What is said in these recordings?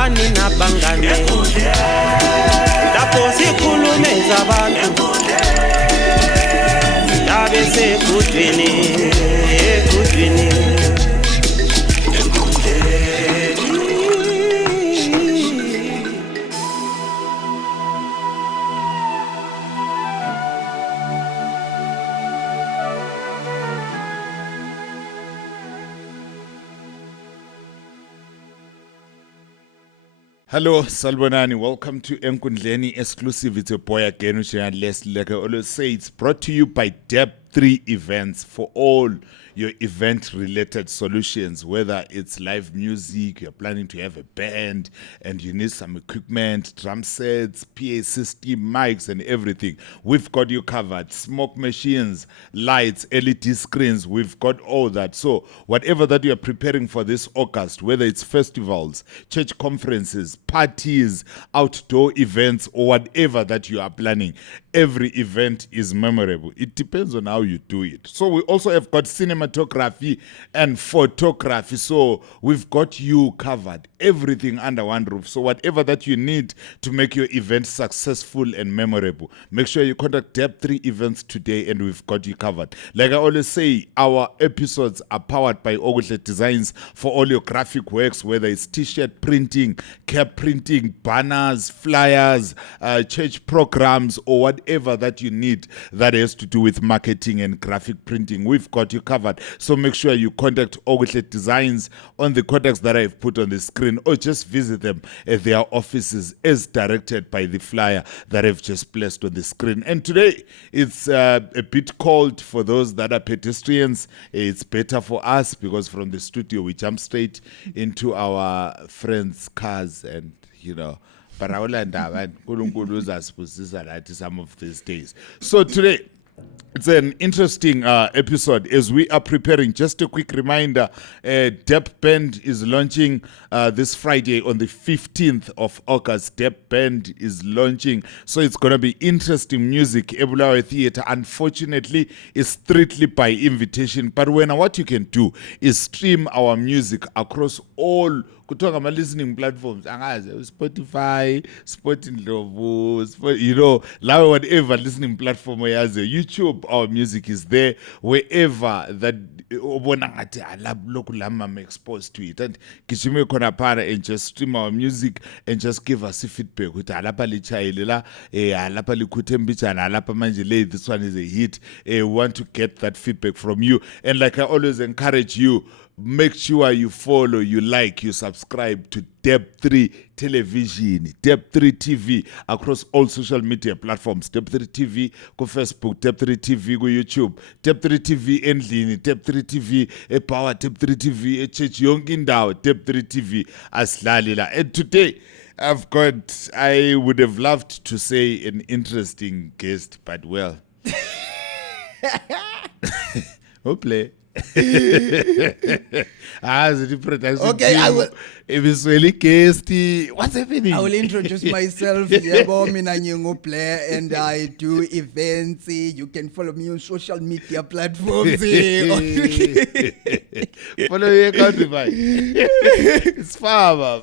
abangani nabangane lapho sikhulume zabantu yabe sekudwini Hello, Salbonani. Welcome to Enkundleni Exclusive. It's your boy again, which I like I always say, it's brought to you by Dep3 Events for all your event-related solutions, whether it's live music, you're planning to have a band, and you need some equipment, drum sets, PA system, mics, and everything. We've got you covered. Smoke machines, lights, LED screens, we've got all that. So whatever that you're preparing for this August, whether it's festivals, church conferences, parties, outdoor events, or whatever that you are planning, every event is memorable. It depends on how you do it. So we also have got cinematography and photography. So we've got you covered, everything under one roof. So whatever that you need to make your event successful and memorable, make sure you contact Dep3 Events today and we've got you covered. Like I always say, our episodes are powered by Oguhle Designs for all your graphic works, whether it's t-shirt printing, cap printing, banners, flyers, church programs, or whatever that you need that has to do with marketing and graphic printing. We've got you covered. So make sure you contact Oguhle Designs on the contacts that I've put on the screen, or just visit them at their offices as directed by the flyer that I've just placed on the screen. And today it's a bit cold for those that are pedestrians. It's better for us because from the studio we jump straight into our friends' cars, and but I will end up some of these days. So today, it's an interesting episode as we are preparing. Just a quick reminder, Dep Band is launching this Friday on the 15th of August. Dep Band is launching, so it's going to be interesting music. Ebulawa Theatre, unfortunately, is strictly by invitation, but what you can do is stream our music across all listening platforms, Spotify, whatever listening platform we have, YouTube, our music is there. Wherever that I'm exposed to it, and Kishime Konapara and just stream our music and just give us feedback with Alapali Chailila, Alapali Kutembicha, and Alapa Manjile. This one is a hit. We want to get that feedback from you, and like I always encourage you, make sure you follow, you like, you subscribe to Dep3 Television, Dep3 TV across all social media platforms. Dep3 TV go Facebook, Dep3 TV go YouTube, Dep3 TV endlini, Dep3 TV ePower, Dep3 TV eChurch yonke indawo, Dep3 TV asilalila. And today I would have loved to say an interesting guest, but well, we'll play. Okay, I will. If it's really tasty, what's happening? I will introduce myself. Player, and I do events. You can follow me on social media platforms. Follow your country, it's far, man.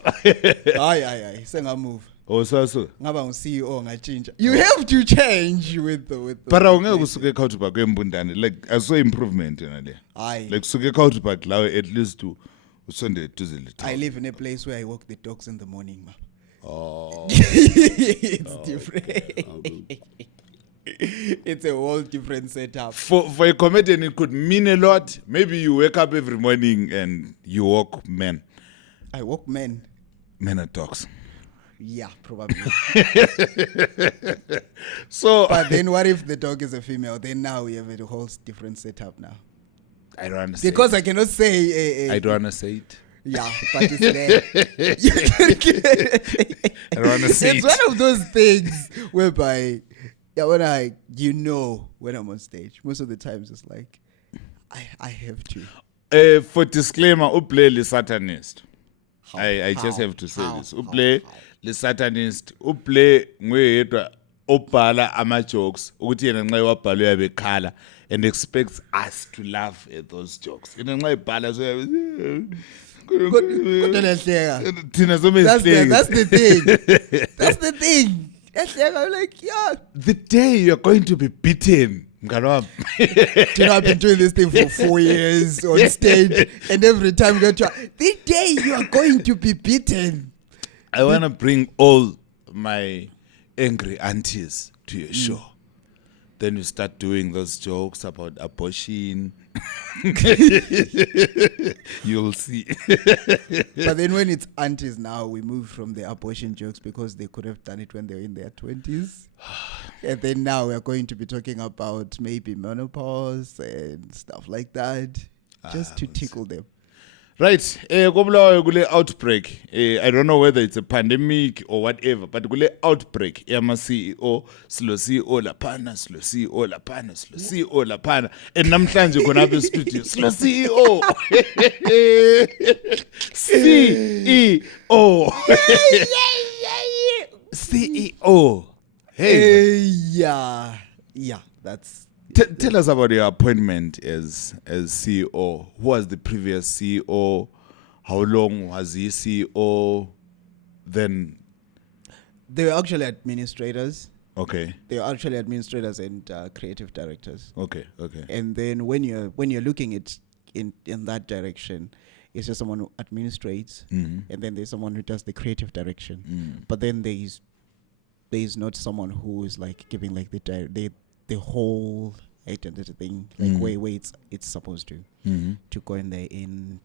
Aye. Senga move. Oh, so. Ngaba CEO ngachinja. You have to change with the. But I ngeke usuke Culturepark embundane. Like I saw improvement there. Aye. Like suke Culturepark law at least to Sunday to the I live in a place where I walk the dogs in the morning, man. Oh. It's different. It's a whole different setup. For a comedian, it could mean a lot. Maybe you wake up every morning and you walk men. I walk men. Men are dogs. Yeah, probably. So, but then what if the dog is a female? Then now we have a whole different setup now. I don't understand. Because I cannot say. I don't understand it. Yeah, but it's there. I don't understand. It's one of those things whereby, when I'm on stage, most of the times it's like, I have to. For disclaimer, uplay le Satanist. I just have to say this. Uplay le Satanist. Uplay ngwedwa obhala ama-jokes ukuthi yena nxa ewabhala uyabekhala and expects us to laugh at those jokes. Yena nxa ebhala so Kodwa lehleka. thina some That's sihleki. the thing. That's the thing. Lehleka, I'm like, yeah. The day you're going to be beaten, mngani wami. Do you know, I've been doing this thing for 4 years on stage, and every time you go to the day you are going to be beaten. I want to bring all my angry aunties to your show. Then you start doing those jokes about abortion. You'll see. But then when it's aunties now, we move from the abortion jokes because they could have done it when they were in their 20s. And then now we're going to be talking about maybe menopause and stuff like that, just to tickle them. Right, kobulawayo kule outbreak. I don't know whether it's a pandemic or whatever, but kule outbreak yama CEO, silo CEO laphana, silo CEO laphana, silo CEO laphana. And namhlanje khona apha studio, silo CEO. CEO. CEO. Hey. Yeah, that's. Tell us about your appointment as CEO. Who was the previous CEO? How long was he CEO? Then, They were actually administrators. okay, They were actually administrators and creative directors. okay. And then when you're looking at in that direction, it's just someone who administrates, and then there's someone who does the creative direction. But then there is not someone who is like giving like the whole identity thing, like where it's supposed to go in there in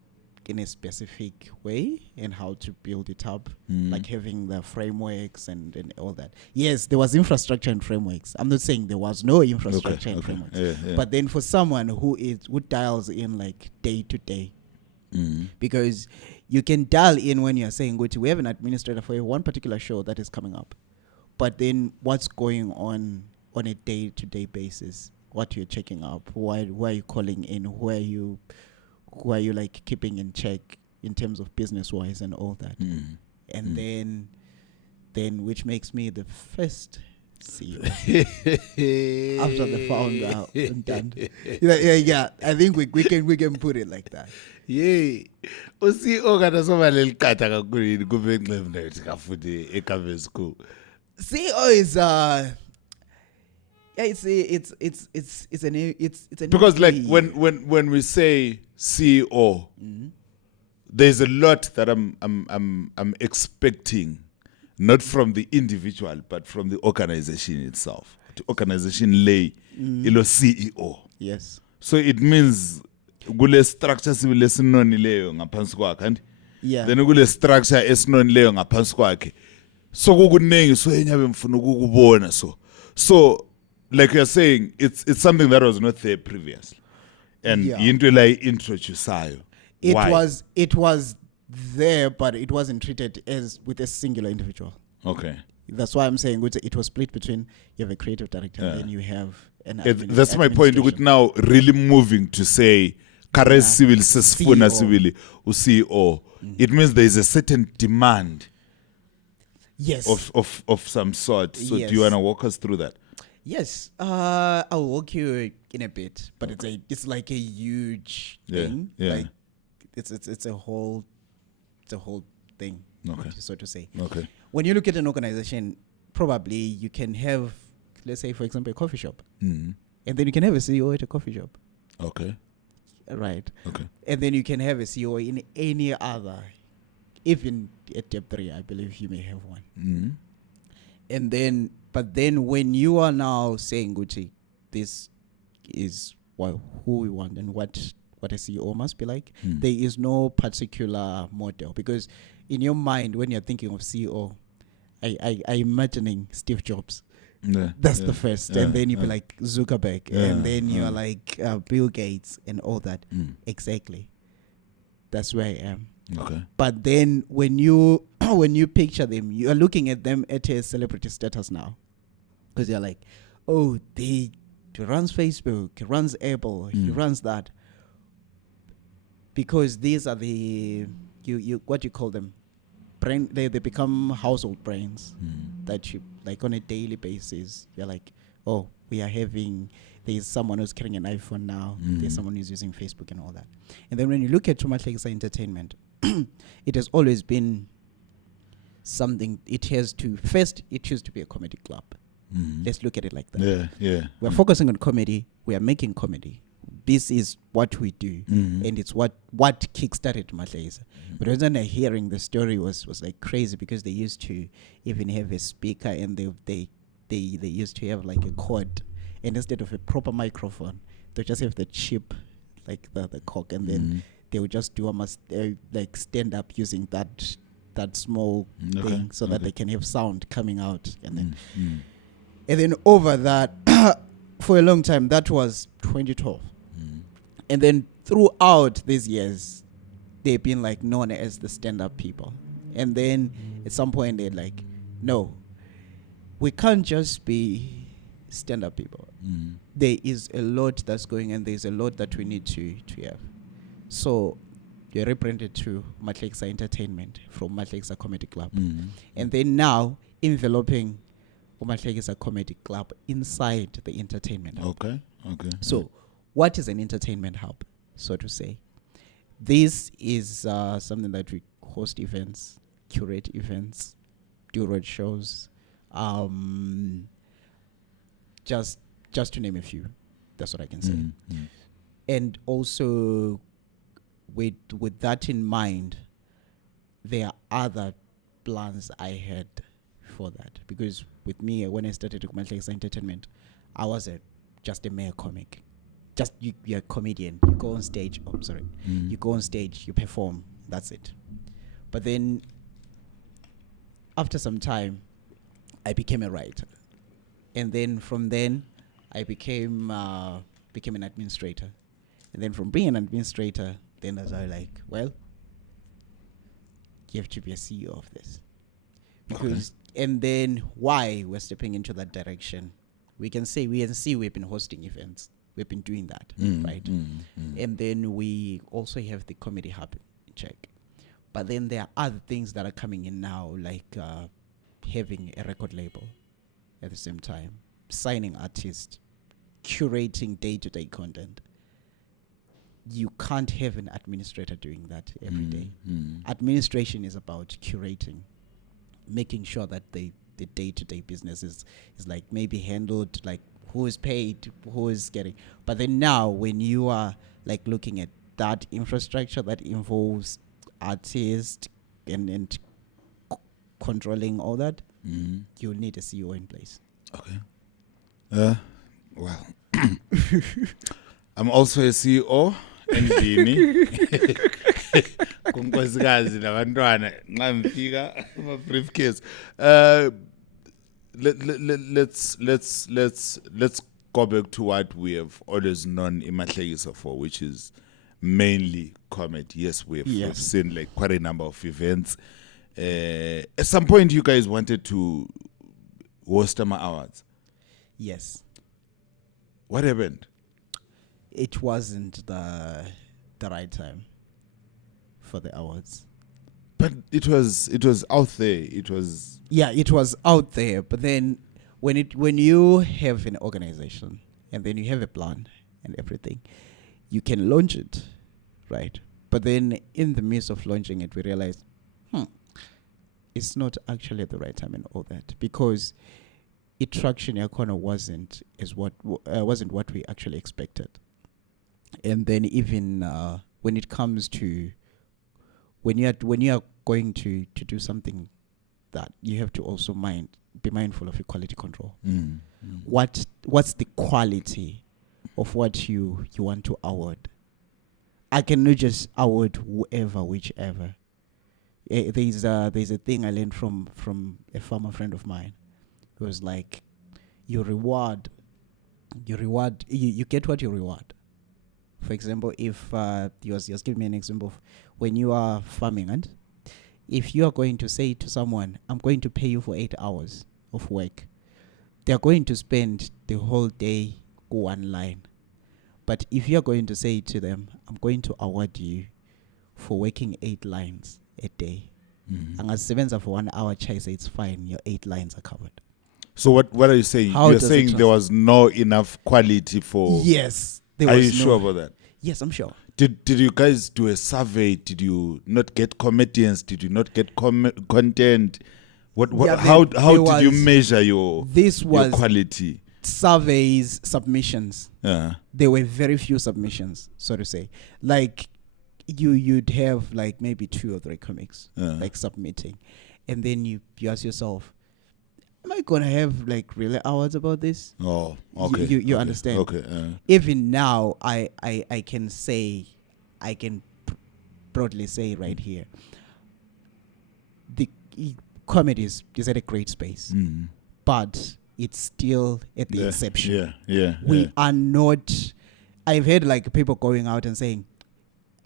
a specific way, and how to build it up, like having the frameworks and all that. Yes, there was infrastructure and frameworks. I'm not saying there was no infrastructure and frameworks. Yeah. But then for someone who dials in like day to day, because you can dial in when you're saying, we have an administrator for one particular show that is coming up, but then what's going on a day-to-day basis, what you're checking up, who are you calling in, who are you like keeping in check in terms of business-wise and all that. And then which makes me the first CEO after the founder and done. Yeah, I think we can put it like that. Yay. CEO kana soba lelikhatha kakhulu yini kube nxebe nathi kafuthi eKabe School. CEO is yeah, it's an Because like EP. when we say CEO, there's a lot that I'm expecting, not from the individual but from the organization itself. The organization lay ilo CEO. Yes. So it means kule structure sibile sinonileyo ngaphansi kwakhe and Yeah. then kule structure esinonileyo ngaphansi kwakhe. So kukunengi so enyabe mfuna ukubona so like you're saying, it's something that was not there previously, and Yeah. into like introduce It was there, but it wasn't treated as with a singular individual. Okay, That's why I'm saying it was split between you have a creative director and then you have an that's my point. With now really moving to say Kares civil sesifuna civil CEO, it means there is a certain demand Yes. of some sort. So Yes. do you want to walk us through that? Yes. I'll walk you in a bit, but it's like a huge thing. Yeah. Like it's a whole thing. Okay. So to say. Okay. When you look at an organization, probably you can have, let's say, for example, a coffee shop, and then you can have a CEO at a coffee shop, Okay. right? Okay. And then you can have a CEO in any other, even at Dep 3, I believe you may have one. And then, but then when you are now saying, Gucci, this is who we want and what a CEO must be like, there is no particular model, because in your mind, when you're thinking of CEO, I imagining Steve Jobs. Yeah. That's the first. And then you be yeah. like Zuckerberg. Yeah, And then you're like Bill Gates and all that. Exactly. That's where I am. Okay. But then when you picture them, you are looking at them at a celebrity status now. Because you're like, oh, he runs Facebook, he runs Apple, he runs that. Because these are the, you what you call them, brain. They become household brains that like on a daily basis. You're like, oh, there's someone who's carrying an iPhone now. There's someone who's using Facebook and all that. And then when you look at Tumahlekisa Entertainment, it has always been something. It used to be a comedy club. Let's look at it like that. Yeah. We're focusing on comedy. We are making comedy. This is what we do, and it's what kickstarted Tumahlekisa. But when I hearing the story was like crazy, because they used to even have a speaker, and they used to have like a cord, and instead of a proper microphone, they just have the chip, like the cork, and then they would just do like stand up using that small thing, so that they can have sound coming out, and then over that for a long time. That was 2012. And then throughout these years, they've been like known as the stand-up people. And then at some point they're like, no, we can't just be stand-up people. There is a lot that's going, and there's a lot that we need to have. So you're rebranded to Tumahlekisa Entertainment from Tumahlekisa Comedy Club. And then now enveloping Tumahlekisa Comedy Club inside the entertainment hub. Okay. So what is an entertainment hub, so to say? This is something that we host events, curate events, do road shows, just to name a few. That's what I can say. And also, with that in mind, there are other plans I had for that. Because with me, when I started Tumahlekisa Entertainment, I was just a mere comic. Just you're a comedian. You go on stage. You go on stage. You perform. That's it. But then, after some time, I became a writer, and then from then, I became an administrator, and then from being an administrator, then I was like, well, you have to be a CEO of this, because and then why we're stepping into that direction, we can see we've been hosting events. We've been doing that, right? And then we also have the comedy hub in check. But then there are other things that are coming in now, like having a record label at the same time, signing artists, curating day-to-day content. You can't have an administrator doing that every day. Administration is about curating, making sure that the day-to-day business is like maybe handled, like who is paid, who is getting. But then now when you are like looking at that infrastructure that involves artists and controlling all that, you'll need a CEO in place. Okay. Well, I'm also a CEO endini. Kunkosikazi nabantwana nxa ngifika ama briefcase. Let's go back to what we have always known Tumahlekisa for, which is mainly comedy. Yes, we've seen like quite a number of events. At some point, you guys wanted to host Ama Awards. Yes. What happened? It wasn't the right time for the awards. But it was out there. It was out there. But then when you have an organization and then you have a plan and everything, you can launch it, right? But then in the midst of launching it, we realized, it's not actually at the right time and all that, because attraction yakona wasn't what we actually expected. And then even when it comes to when you are going to do something, that you have to also be mindful of your quality control. What's the quality of what you want to award? I cannot just award whoever, whichever. There's a thing I learned from a former friend of mine. It was like, you get what you reward. For example, if he was giving me an example of when you are farming, and if you are going to say to someone, I'm going to pay you for 8 hours of work, they are going to spend the whole day go one line. But if you are going to say to them, I'm going to award you for working 8 lines a day, angasebenza for 1 hour, say it's fine, your 8 lines are covered. So what are you saying? How You're does it saying there translate? was no enough quality for. Yes, there Are was you no- sure about that? Yes, I'm sure. Did you guys do a survey? Did you not get comedians? Did you not get content? What Yeah, how there did you was- measure your This your was quality? surveys, submissions. Yeah. There were very few submissions, so to say. Like you'd have like maybe 2 or 3 comics like submitting, and then you ask yourself, am I gonna have like really hours about this? Oh, okay. You okay, understand? Okay. Even now, I can say, I can broadly say right here, the comedy is at a great space, but it's still at the inception. Yeah. We are not. I've heard like people going out and saying,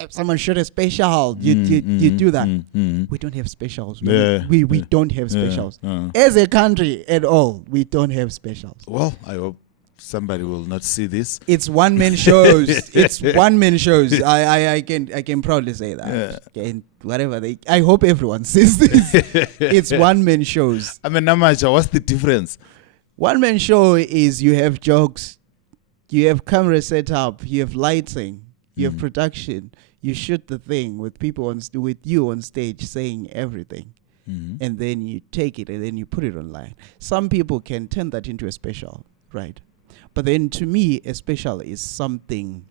"If someone shot a special, you do that." We don't have specials. We don't have specials as a country at all. We don't have specials. Well, I hope somebody will not see this. It's one man shows. It's one man shows. I can proudly say that. And whatever I hope everyone sees this. It's one man shows. I mean, Namaja, what's the difference? One man show is you have jokes, you have camera set up, you have lighting, you have production, you shoot the thing with people with you on stage saying everything, and then you take it and then you put it online. Some people can turn that into a special, right? But then to me, a special is something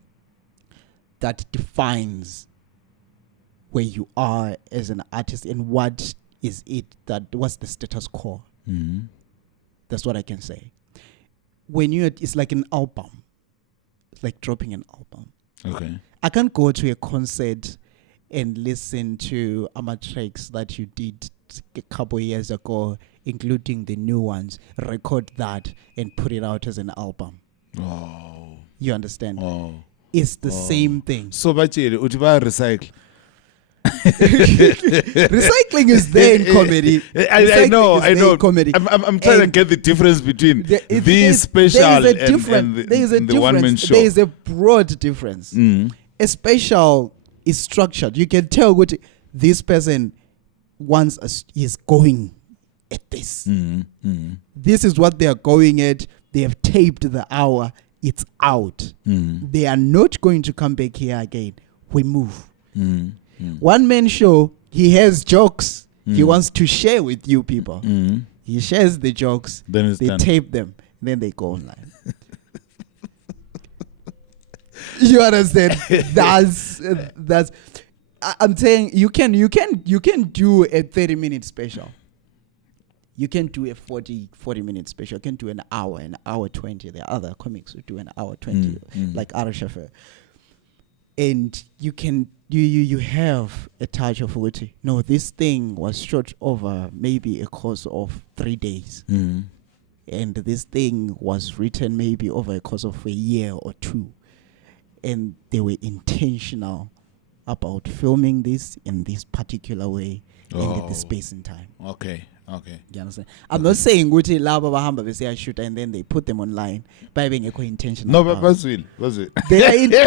that defines where you are as an artist and what's the status quo. That's what I can say. When it's like an album. It's like dropping an album. Okay. I can't go to a concert and listen to tracks that you did a couple years ago, including the new ones, record that and put it out as an album. Oh. You understand? Oh. It's the same thing. So, Bachiri, utiba recycle. Recycling is there in comedy. I know. In comedy. I'm trying to get the difference between the special and the one-man show. There is a broad difference. A special is structured. You can tell what this person is going at this. This is what they are going at. They have taped the hour. It's out. They are not going to come back here again. We move. One man show, he has jokes he wants to share with you people. He shares the jokes, then they done. tape them, then they go online. You understand? That's I'm saying you can do a 30-minute special. You can do a 40-minute special. You can do an hour 20. There are other comics who do an hour 20, like Arashafer. And you have a touch of what, no, this thing was shot over maybe a course of 3 days. And this thing was written maybe over a course of a year or 2. And they were intentional about filming this in this particular way and at the space and time. Okay. You understand? I'm not saying Guti Laba Bahamba they say I shoot and then they put them online by being intentional. No, but Basil. They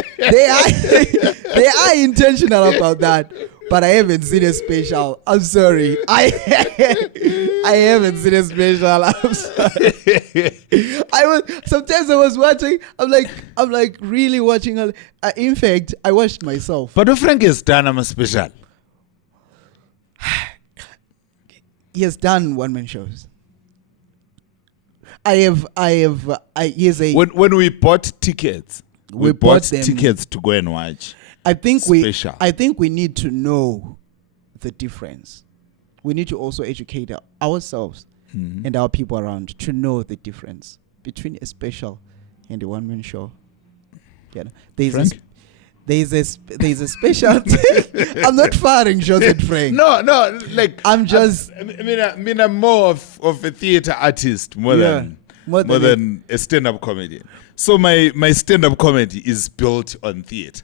are intentional about that. But I haven't seen a special. I'm sorry. I haven't seen a special. I'm sorry. Sometimes I was watching. I'm like really watching. In fact, I watched myself. But Frank has done a special. He has done one-man shows. When we bought tickets, we bought tickets to go and watch. I think special. we need to know the difference. We need to also educate ourselves and our people around to know the difference between a special and a one-man show. Yeah, there's a special. I'm not firing shots at Frank. No, like I'm just. I'm more of a theater artist more than a stand-up comedian. So my stand-up comedy is built on theater.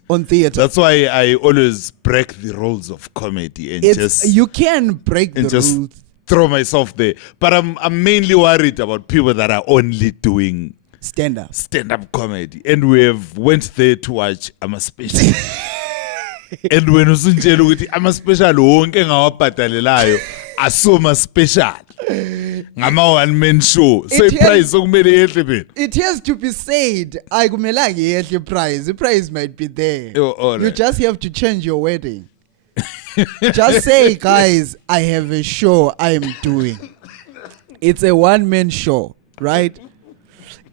That's why I always break the rules of comedy and you can break the rules. Throw myself there. But I'm mainly worried about people that are only doing stand-up comedy, and we have went there to watch I'm a Special. And when usunjela ukuthi I'm a Special wonke ngawabhadalelayo asoma special. ngama one man show so It price okumele yehle phela It has to be said, ayikumelanga yehle price. The price might be there. Oh, all You right. just have to change your wording. Just say, guys, I have a show I am doing. It's a one-man show, right?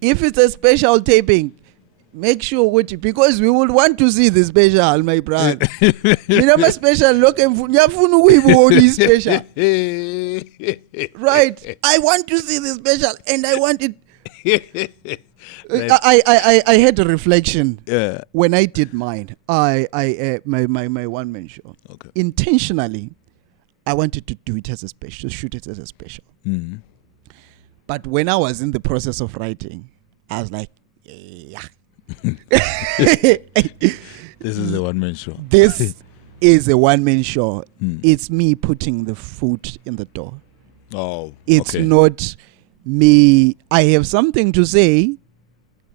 If it's a special taping, make sure because we would want to see the special, my brother. You know my special, look, ngiyafuna ukuyibona special. Right? I want to see the special and I want it. I had a reflection Yeah. when I did mine. My one man show. Okay. Intentionally, I wanted to do it as a special, shoot it as a special. Mm. But when I was in the process of writing, I was like, yeah. This is a one man show. This is a one man show. Mm. It's me putting the foot in the door. Oh, It's okay. not me. I have something to say.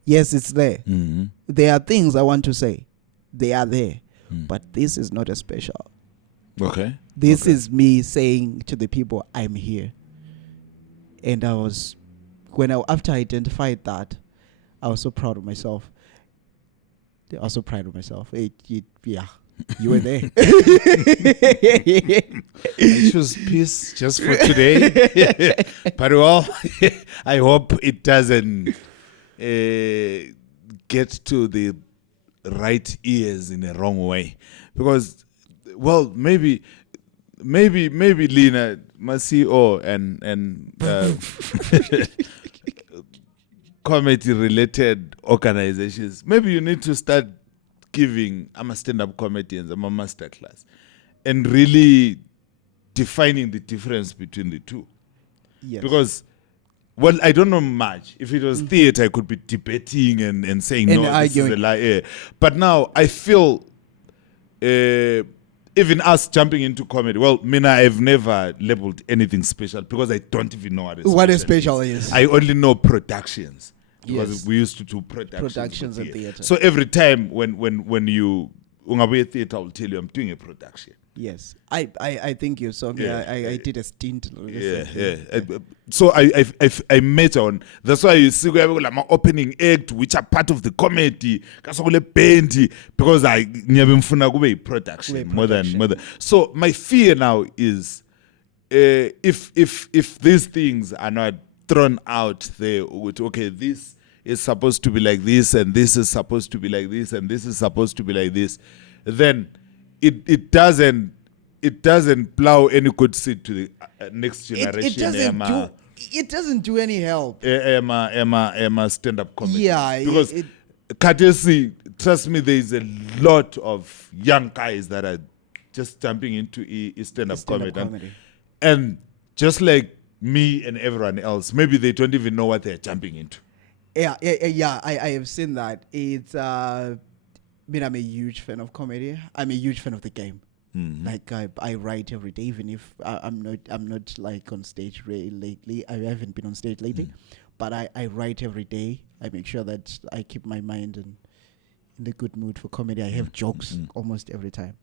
Yes, it's there. Mhm. There are things I want to say. They are there. Mm. But this is not a special. Okay. This Okay. is me saying to the people, I'm here. And after I identified that, I was so proud of myself. I was so proud of myself. Yeah, you were there. I choose peace just for today. But well, I hope it doesn't get to the right ears in a wrong way. Because, well, maybe Lena, my CEO and comedy-related organizations, maybe you need to start giving, I'm a stand-up comedians, I'm a masterclass, and really defining the difference between the two. Yes. Because, well, I don't know much. If it was theater, I could be debating and saying, And no, arguing. this is a lie. Yeah. But now I feel, even us jumping into comedy, well, Mina, I've never labeled anything special because I don't even know what a special is. I only know productions. Because Yes. we used to do productions Productions for and theatre. So every time when you ungabuye theatre, I'll tell you I'm doing a production. Yes. I think you saw me. Yeah. I did a stint. Yeah, recently. yeah. So I major on. That's why you see where my opening act, which are part of the comedy, kasokule band, because I ngiyabemfuna kube production Kube more than production. So my fear now is, if these things are not thrown out there, with okay, this is supposed to be like this, and this is supposed to be like this, and this is supposed to be like this, then it doesn't plow any good seed to the next generation. It doesn't do any help. Emma stand-up comedy. Yeah, because courtesy, trust me, there is a lot of young guys that are just jumping into stand-up comedy. And just like me and everyone else, maybe they don't even know what they're jumping into. Yeah. I have seen that. It's I'm a huge fan of comedy. I'm a huge fan of the game. Like I write every day, even if I'm not like on stage lately. I haven't been on stage lately, but I write every day. I make sure that I keep my mind in the good mood for comedy. I have jokes almost every time.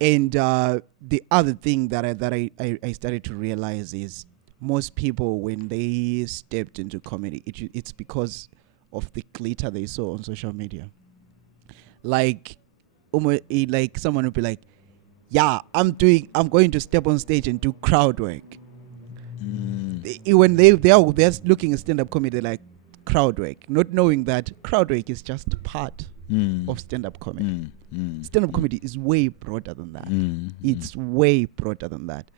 And the other thing that I started to realize is most people, when they stepped into comedy, it's because of the glitter they saw on social media. Like someone would be like, yeah, I'm going to step on stage and do crowd work. When they're looking at stand-up comedy, they're like, crowd work, not knowing that crowd work is just part of stand-up comedy. Stand-up comedy is way broader than that. It's way broader than that.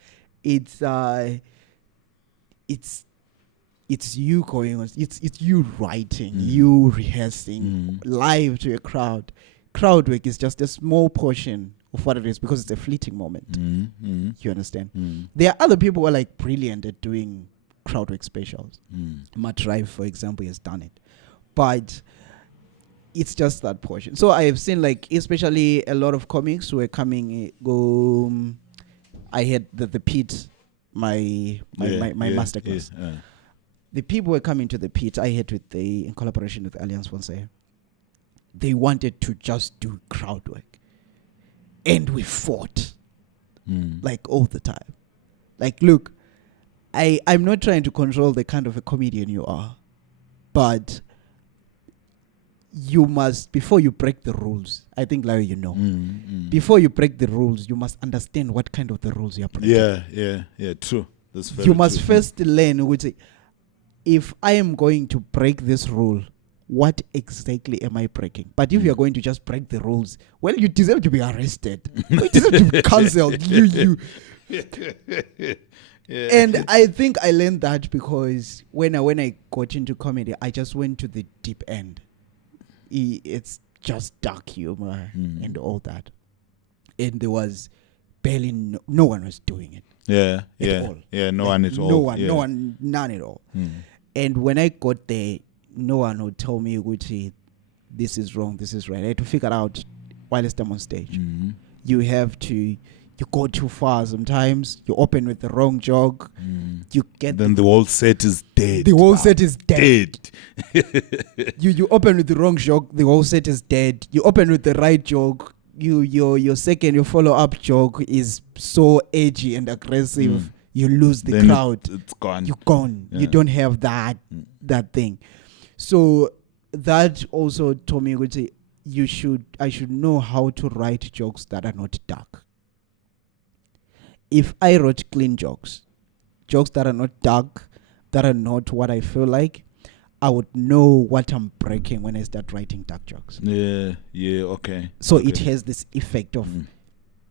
It's you going on. It's you writing, you rehearsing live to a crowd. Crowd work is just a small portion of what it is because it's a fleeting moment. You understand? There are other who are like brilliant at doing crowd work specials. Matt Rife, for example, has done it, but it's just that portion. So I have seen, like, especially a lot of comics who are coming. I had the pit, my masterclass. The people were coming to the pit. I had in collaboration with Alliance Francaise. They wanted to just do crowd work, and we fought like all the time. Like, look, I'm not trying to control the kind of a comedian you are, but you must, before you break the rules, I think, Larry, you know, before you break the rules, you must understand what kind of the rules you're breaking. Yeah, true. That's very You must true. first learn, which, if I am going to break this rule, what exactly am I breaking? But if you're going to just break the rules, well, you deserve to be arrested. You deserve to be cancelled. You. And I think I learned that because when I got into comedy, I just went to the deep end. It's just dark humor and all that. And there was barely no one was doing it. all. No one at all. No one, none at all. And when I got there, no one would tell me, Gucci, this is wrong, this is right. I had to figure out whilst I'm on stage. You have to, you go too far sometimes. You open with the wrong joke. You get Then the whole set is dead. the whole set is dead. Dead. You open with the wrong joke, the whole set is dead. You open with the right joke, your follow-up joke is so edgy and aggressive, you lose the Then crowd. It's gone. You're gone. Yeah. You don't have that thing. So that also told me, I should know how to write jokes that are not dark. If I wrote clean jokes that are not dark, that are not what I feel like, I would know what I'm breaking when I start writing dark jokes. Yeah, okay. So Okay. it has this effect of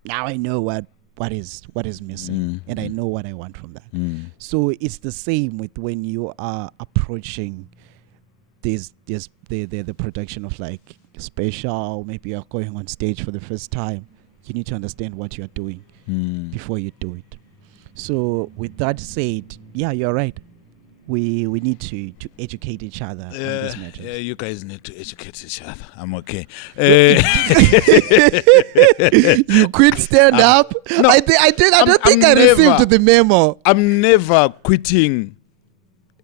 now I know what is missing, and I know what I want from that. So it's the same with when you are approaching the production of like special, maybe you're going on stage for the first time. You need to understand what you're doing before you do it. So with that said, yeah, you're right. We need to educate each other on this matter. Yeah, you guys need to educate each other. I'm okay. You quit stand up? No, I don't think I'm I received never- the memo. I'm never quitting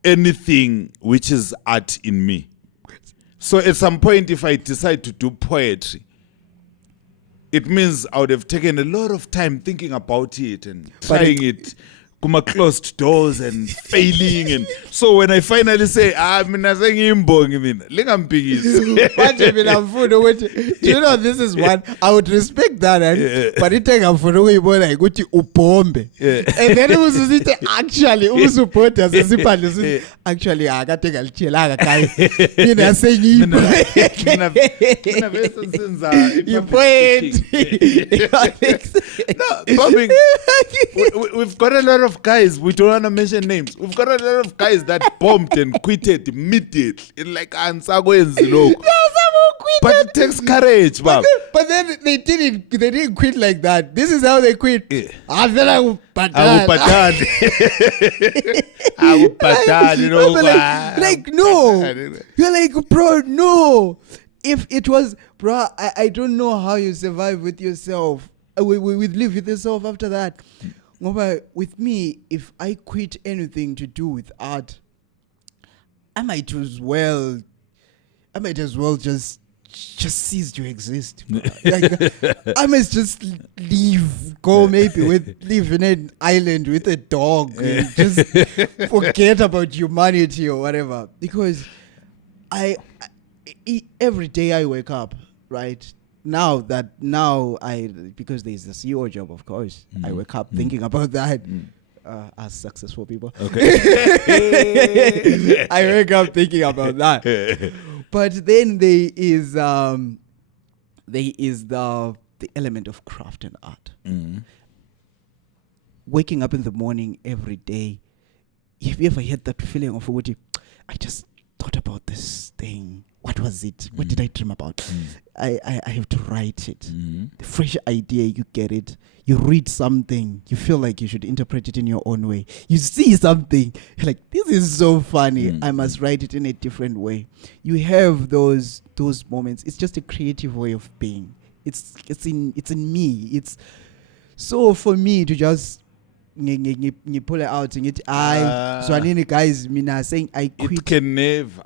anything which is art in me. So at some point, if I decide to do poetry, it means I would have taken a lot of time thinking about it and trying it. Kuma closed doors and failing, and so when I finally say, mina sengiyimbongi mina, lingampikisi. Manje mina ngifuna ukuthi, do you know, this is one I would respect that, but it take ngifuna ukuyibona ukuthi ubhombe, and then ususithi actually usupporta sesiphandle sithi actually akade ngalitshelanga kai mina Mina bese senza ipoet. No, bombing. We've got a lot of guys, we don't want to mention names. We've got a lot of guys that bombed and quitted immediately. In like ansakwenzi lokho. But it takes courage, bab. But then they didn't quit like that. This is how they quit. I feel like I will pattern, you know. like no. You're like, bro, no. If it was, bro, I don't know how you survive with yourself. We live with yourself after that. With me, if I quit anything to do with art, I might as well just cease to exist. Like, I must just leave, live in an island with a dog, and just forget about humanity or whatever. Because every day I wake up, right? Now because there's a CEO job, of course, I wake up thinking about that. As successful people, okay. I wake up thinking about that. But then there is the element of craft and art. Waking up in the morning every day. Have you ever had that feeling of what I just thought about this thing? What was it? What did I dream about? I have to write it. The fresh idea, you get it. You read something, you feel like you should interpret it in your own way. You see something, you're like, this is so funny. I must write it in a different way. You have those moments. It's just a creative way of being. It's in me. It's so for me to just pull it out and get so guys mina saying I quit. It can never.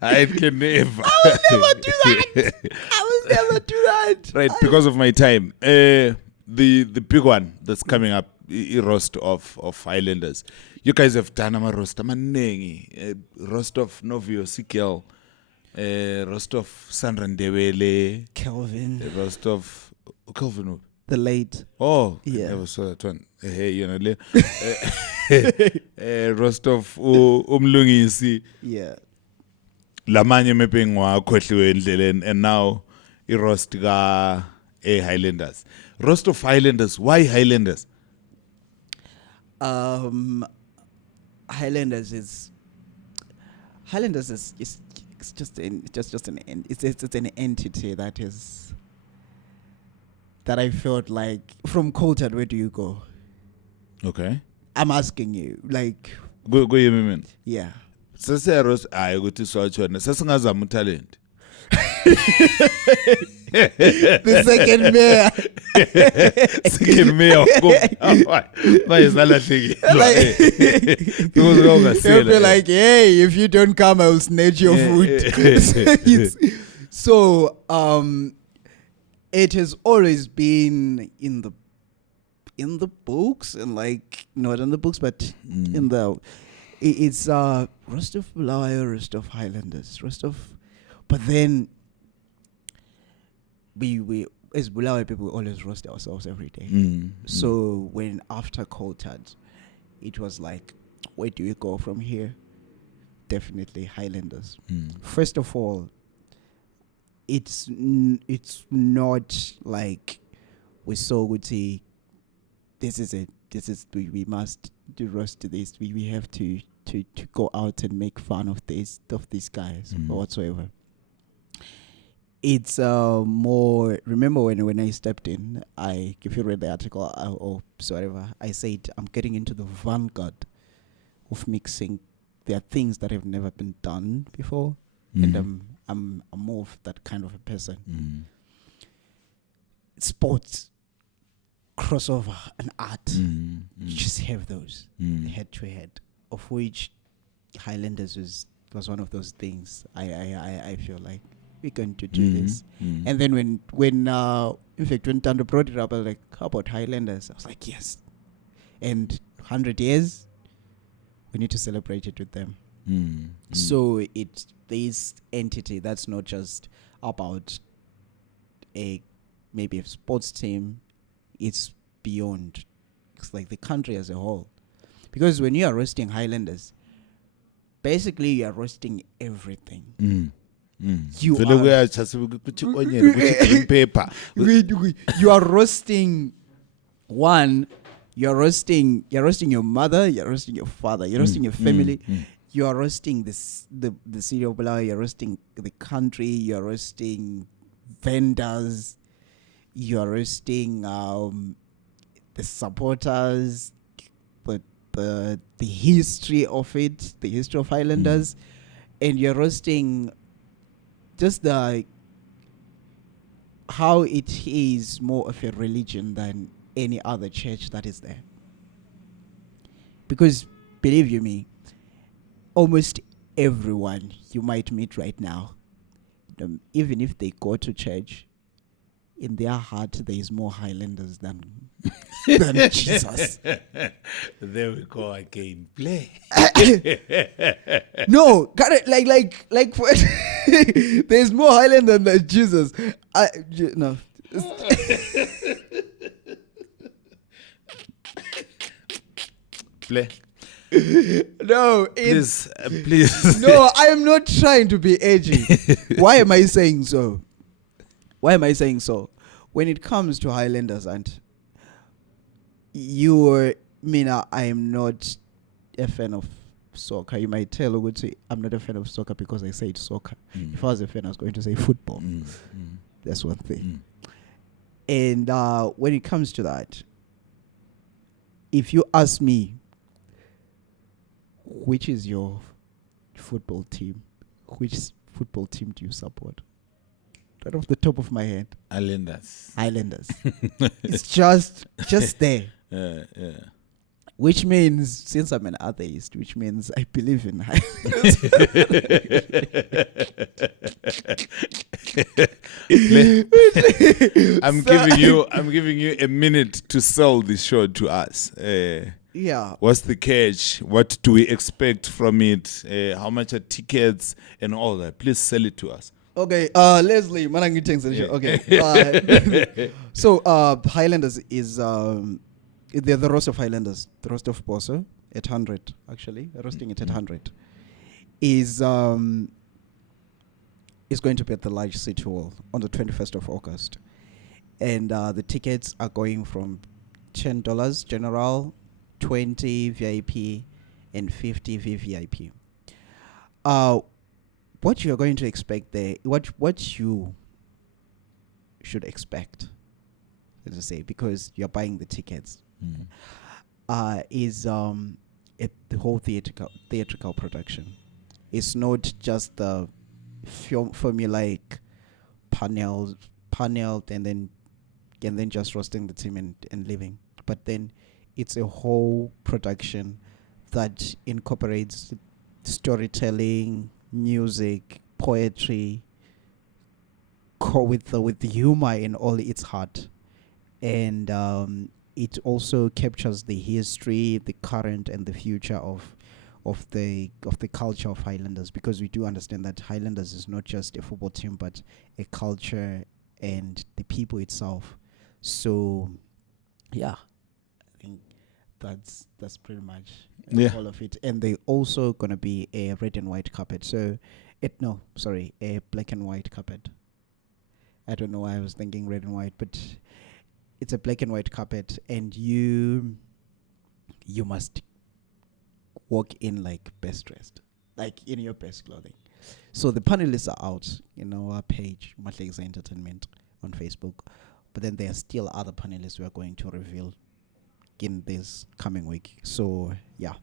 I can never. I will never do that. Right, because of my time. The big one that's coming up roast of Highlanders. You guys have done a roast amanengi, roast of Novio Sikel, roast of Sanrandewele, Kelvin, roast of Kelvin. the late. Oh, Yeah. I never saw that one. Hey, you know, roast of Umlungisi. Yeah. Lamanye mepengwa khohliwe endleleni, and now roast ka Highlanders. Roast of Highlanders. Why Highlanders? Highlanders is it's just an it's an entity that I felt like from Colton. Where do you go? Okay. I'm asking you, like, Go yimi. yeah. Sese roast ayi ukuthi siwachona. Sesingazama utalent. The second mayor. Second mayor. They'll be like, hey, if you don't come, I'll snatch your food. So, it has always been in the books, and like not in the books, but in the it's Roast of Bulawayo, Roast of Highlanders, but then we as Bulawayo people, we always roast ourselves every day. So when after Coltad, it was like, where do we go from here? Definitely Highlanders. First of all, it's not like we saw Guti. This is it. We must do roast to this. We have to go out and make fun of these guys or whatsoever. It's more. Remember when I stepped in, if you read the article or whatever, I said I'm getting into the vanguard of mixing. There are things that have never been done before, and I'm more of that kind of a person. Sports, crossover, and art. You just have those head to head, of which Highlanders was one of those things. I feel like we're going to do this. And then when in fact when Tando brought it up, I was like, how about Highlanders? I was like, yes. And 100 years, we need to celebrate it with them. So it's this entity that's not just about maybe a sports team. It's beyond. It's like the country as a whole. Because when you are roasting Highlanders, basically you are roasting everything. You are roasting one. You're roasting your mother. You're roasting your father. You're roasting your family. You are roasting the city of Bulawayo. You're roasting the country. You're roasting vendors. You're roasting the supporters, but the history of it, the history of Highlanders, and you're roasting just how it is more of a religion than any other church that is there. Because believe you me, almost everyone you might meet right now, even if they go to church, in their heart there is more Highlanders than Jesus. There we go again. Play. No, got it. Like there's more Highlander than Jesus. No. Play. No, Please, please. no, I am not trying to be edgy. Why am I saying so? When it comes to Highlanders, and I am not a fan of soccer. You might tell Uguti, I'm not a fan of soccer because I said soccer. If I was a fan, I was going to say football. That's one thing. And when it comes to that, if you ask me, which is your football team? Which football team do you support? Right off the top of my head, Highlanders. It's just there. Yeah. Which means, since I'm an atheist, which means I believe in Highlanders. I'm giving you a minute to sell this show to us. Yeah. What's the catch? What do we expect from it? How much are tickets and all that? Please sell it to us. Okay, Leslie, manang ngithengisela. Okay. So Highlanders is the roast of Highlanders, the roast of Boso at 100 actually. Roasting it at 100 is going to be at the large city hall on the 21st of August. And the tickets are going from $10 general, 20 VIP and 50 VVIP. What you're going to expect there, what you should expect, let's say, because you're buying the tickets, is the whole theatrical production. It's not just the formulaic paneled and then just roasting the team and leaving, but then it's a whole production that incorporates storytelling, music, poetry, with the humor in all its heart, and it also captures the history, the current, and the future of the culture of Highlanders, because we do understand that Highlanders is not just a football team but a culture and the people itself. So, yeah, I think that's pretty much all of it. And they also gonna be a red and white carpet. So, a black and white carpet. I don't know why I was thinking red and white, but it's a black and white carpet, and you must walk in like best dressed, like in your best clothing. So the panelists are out in our page, Mahlekisa Entertainment, on Facebook. But then there are still other panelists we are going to reveal in this coming week. So yeah,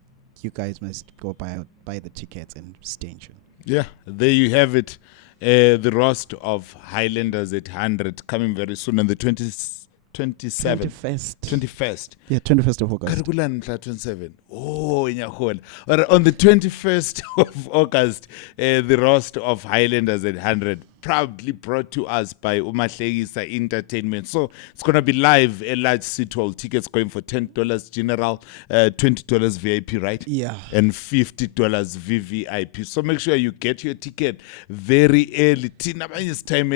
you guys must go buy the tickets and stay tuned. Yeah, there you have it. The roast of Highlanders at 100 coming very soon on the 21st. 21st. Yeah, 21st of August. 27. Oh, on the 21st of August, the roast of Highlanders at 100, proudly brought to us by Mahlekisa Entertainment. So it's going to be live, a large city hall. Tickets going for $10 general, $20 VIP, right? Yeah. And $50 VVIP. So make sure you get your ticket very early. Tina this time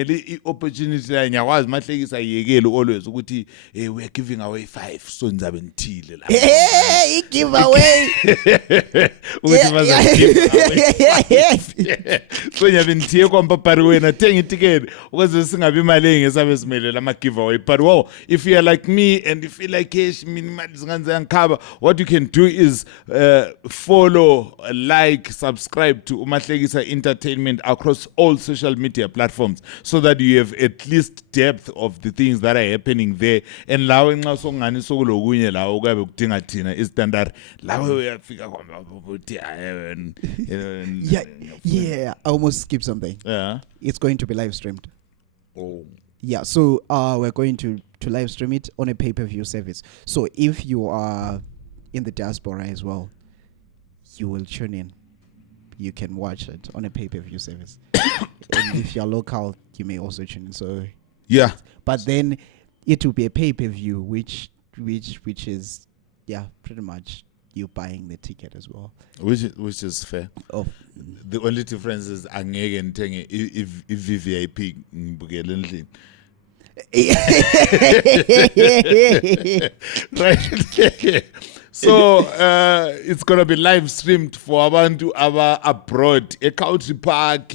opportunity Mahlekisa yekele always ukuthi we're giving away 5 so ngizabe ngithile la. Hey, giveaway. So ngiyabe ngithiye kwampapari wena thenga iticket ukuze singabi imali engesabe simelela ama giveaway. But wow, if you are like me and you feel like cash imali zinganze yangikhaba, what you can do is follow, like, subscribe to Mahlekisa Entertainment across all social media platforms so that you have at least depth of the things that are happening there. And lawe nxa sokungani sokulokunye lawo kuyabe kudinga thina istandard lawe uyafika kwamba Yeah, I almost skipped something. Yeah. It's going to be live streamed. Oh. Yeah, so we're going to live stream it on a pay-per-view service. So if you are in the diaspora as well, you will tune in. You can watch it on a pay-per-view service. And if you're local, you may also tune in. So yeah, but then it will be a pay-per-view, which is pretty much you buying the ticket as well, which is fair. The only difference is angeke ngithenge VVIP ngibukele endlini. Right. So it's gonna be live streamed for abantu abroad, eCountry Park,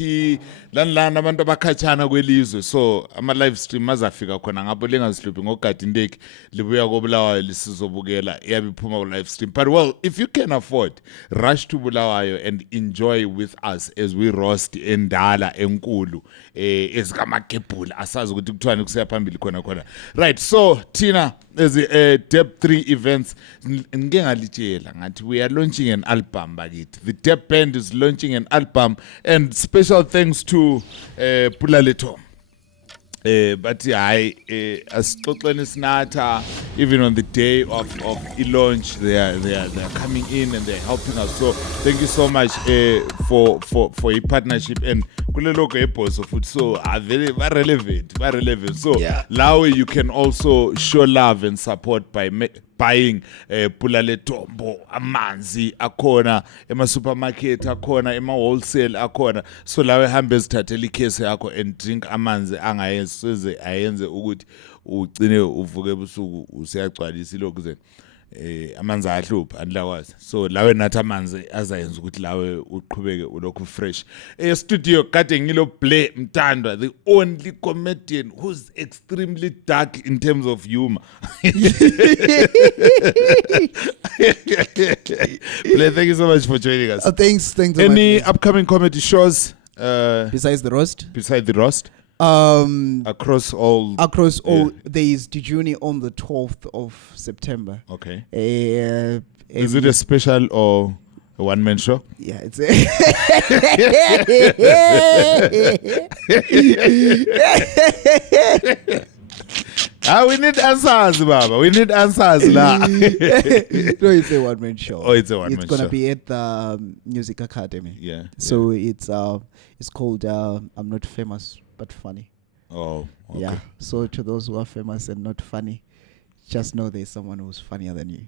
lana abantu abakhatshana kwelizwe. So ama live stream azafika khona ngapho lengazihluphi ngogadi ndeki libuya koBulawayo lisizobukela iyabiphuma ku live stream. But well, if you can afford, rush to Bulawayo and enjoy with us as we roast endala enkulu ezikamagebhula asazi ukuthi kuthwani kusiya phambili khona. Right, so Tina, as Deb 3 events ngengalitshela ngathi we are launching an album bakithi. The Deb band is launching an album, and special thanks to Pula Leto. But I asixoxeni sinatha, even on the day of e-launch, they are coming in and they're helping us. So thank you so much for your partnership and kulelo eposo futhi, so are very relevant. So Yeah. now you can also show love and support by buying pulale tombo, amanzi akhona ema supermarket akhona ema wholesale akhona, so lawe hambe zithathela ikhesi yakho and drink amanzi angayesize ayenze ukuthi ugcine uvuke ebusuku usiyagcwalisa lokho ze amanzi ahlupha andlakwazi. So lawe nathi amanzi azayenza ukuthi lawe uqhubeke ulokhu fresh. Studio kade ngilo Play Mtandwa, the only comedian who's extremely dark in terms of humor. Play, thank you so much for joining us. Thanks so Any much. upcoming comedy shows Besides the roast, beside the roast across all? there is Dijuni on the 12th of September. Okay. Is Is it a special or a one-man show? Yeah, it's We need answers, Baba. We need answers, la. no, it's a one-man show. Oh, it's a one-man It's gonna show. be at the Music Academy. Yeah. So it's called I'm Not Famous But Funny. Oh, okay. Yeah. So to those who are famous and not funny, just know there's someone who's funnier than you.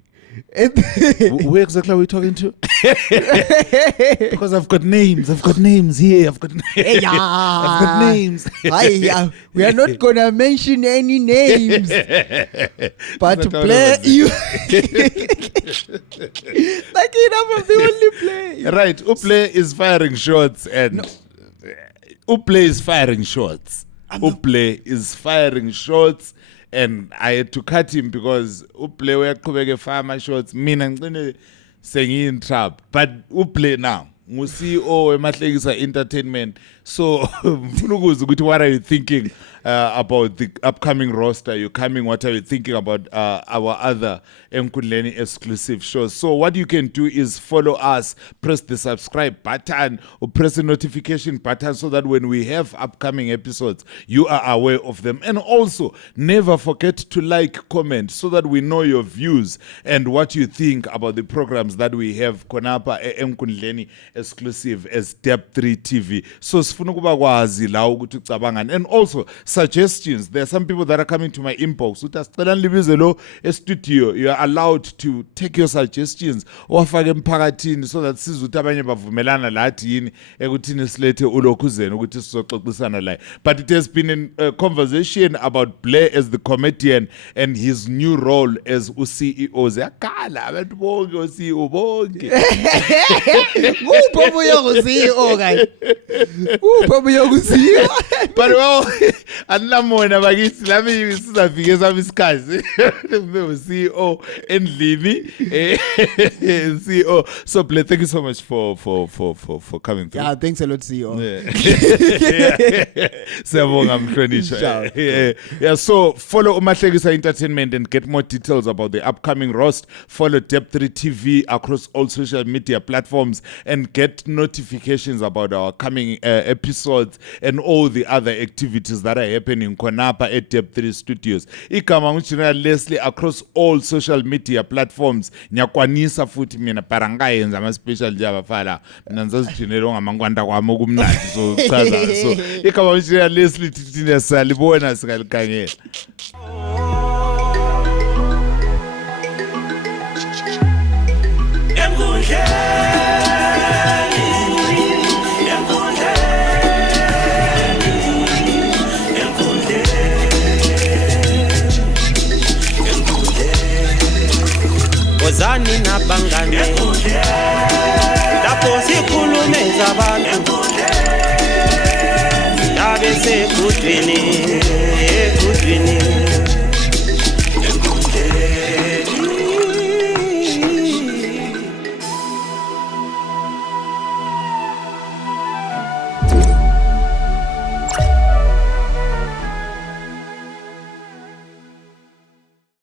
Who exactly are we talking to? Because I've got names here. I've got names. Yeah. We are not gonna mention any names, but That's what play I was you. Like enough of the only play. Right. Uplay is firing shots and Uplay is firing shots. Uplay is firing shots. And I had to cut him because Uplay uyaqhubeka fire shots. Mina ngicine sengiyin trap. But Uplay now, ngu-CEO weMahlekisa Entertainment. So ngifuna ukuzwa ukuthi what are you thinking about the upcoming roster? What are you thinking about our other Enkundleni exclusive shows? So what you can do is follow us, press the subscribe button or press the notification button so that when we have upcoming episodes, you are aware of them. And also, never forget to like, comment so that we know your views and what you think about the programs that we have Konapa Enkundleni exclusive as Depth 3 TV. So sifuna ukuba kwazi la ukuthi ucabangani. And also suggestions. There are some people that are coming to my inbox. Utasicela nilibize lo studio. You are allowed to take your suggestions owafake emphakathini so that sizuthi abanye bavumelana lathi yini ekuthini silethe ulokhuzeni ukuthi sizoxoxisana la. But it has been a conversation about Blair as the comedian and his new role as CEO. Ziyakhala abantu bonke o-CEO bonke. Kuphi obuyokuziyo guys? Kuphi obuyokuziyo? But well, andinamona bakithi lami sizafike sami isikhathi CEO endlini CEO. So Blair, thank you so much for coming through. Yeah, thanks a lot, CEO. Siyabonga mhlonishwa. Yeah, so follow uMahlekisa Entertainment and get more details about the upcoming roast. Follow Depth 3 TV across all social media platforms and get notifications about our coming episodes and all the other activities that are happening Konapa at Depth 3 Studios. Igama nguGeneral Leslie across all social media platforms. Nyakwanisa futhi mina parangayenza ama special jaba fala. Mina ngizozijinela ngamangwanda kwami okumnandi so chaza. So igama nguGeneral Leslie thina salibona sikalikhangela. Ozani nabangane lapho sikhulume zabantu Yabe sekudwini